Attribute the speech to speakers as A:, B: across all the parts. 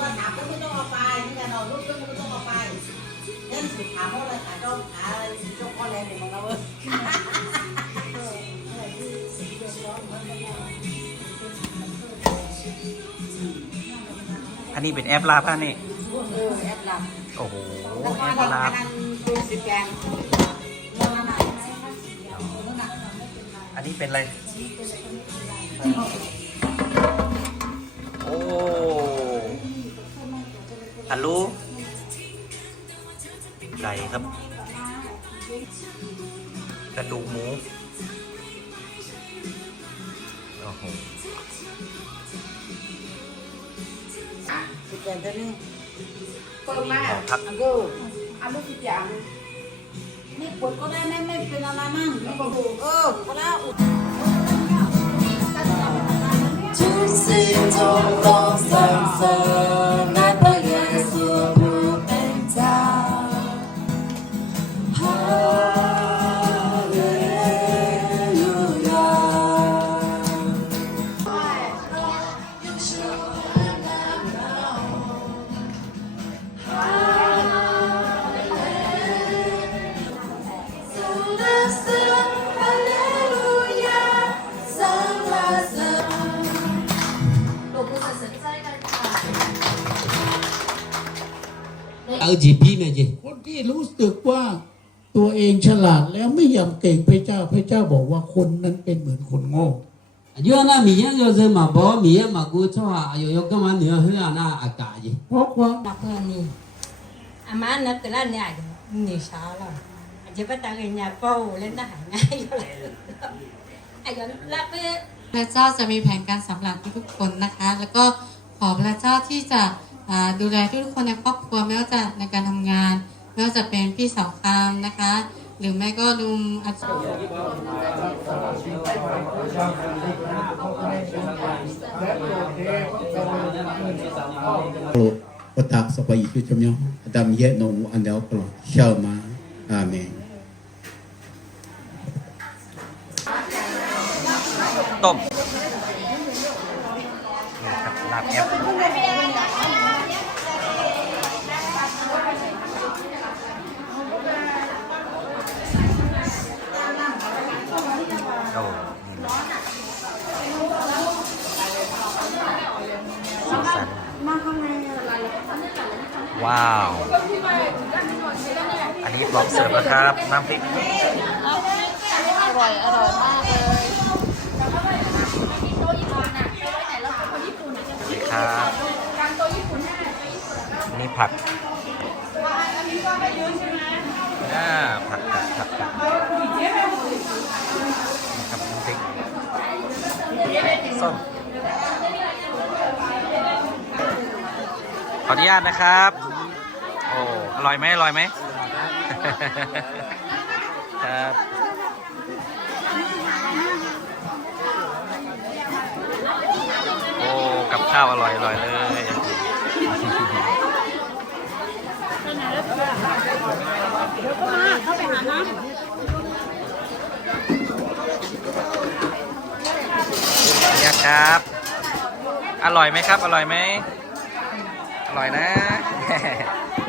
A: ว่าถามก็ไม่ต้องเอาไปนี่การเอารูปก็ไม่ต้องเอาไปเล่นสิถามว่าอะไรขาต้องหาอะไรสิต้องข้อแรงของมันนะเว้ย
B: อันนี้เป็นแอปลาป่ะนี่
A: เออแอปลับ
B: โอ้โห
A: แล้ว
B: แอป
A: เรา
B: ลา
A: อันนั้นดูสิแกงเรามาไหน
B: อันนี้เป็นอะไรโโหลไก่ครับ กระดูกหมู โอ้โห
A: สิแกงตัวนี้
C: เปิดมา
B: หอพัก
A: อันก็
C: อันลูกทุกอย่าง
A: ไม่ปวดก็ได้ไม่ไม่เป็นอะไรมั่งไม่ปวดเออก็แล้ว
D: ทุกสิ่ง
E: ở gì bí mẹ gì
F: คนที่รู้สึกว่าตัวเองฉลาดแล้วไม่ยำเก่งพระเจ้าพระเจ้าบอกว่าคนนั้นเป็นเหมือนคนโง่
E: yo na mi ya yo ze ma bo mi ya ma gu cho a yo yo ka ma ni hu ya na a ka ji
F: เพราะว่า
G: นักเพื่อนนี่อามานับแต่ละเนี่ยหนีเช้าแล้วอาจจะไปตังเงียเป้าเล่นทหารง่ายอยู่เลยไอ้ก็รักไป
D: พระเจ้าจะมีแผนการสำหรับทุกๆคนนะคะ แล้วก็ขอพระเจ้าที่จะอ่า ดูแลทุกๆคนในครอบครัวไม่ว่าจะในการทำงาน ไม่ว่าจะเป็นพี่สาวคามนะคะ หรือแม่ก็ลุงอาจารย์
F: Kalau otak supaya itu cuma Adam ye no anda kalau syama amin
B: ต้มนี่ โอ้นี่สีสันว้าว อันนี้พร้อมเสิร์ฟแล้วครับ น้ำพริก
C: อร่อย อร่อยมากเลย
B: สวัสดีครับ นี่ผัก ส้มขออนุญาตนะครับ โอ้ อร่อยไหมอร่อยไหมครับโอ้ กับข้าวอร่อยอร่อยเลยเนี่ย ครับ อร่อยไหมครับ อร่อยไหมอร่อยนะ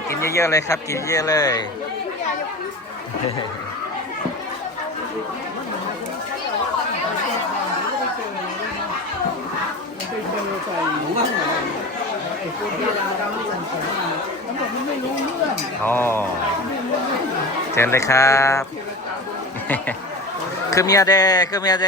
B: กินเยอะๆเลยครับ กินเยอะเลยอ๋อเชิญเลยครับ คือเมียเดคือเมียเด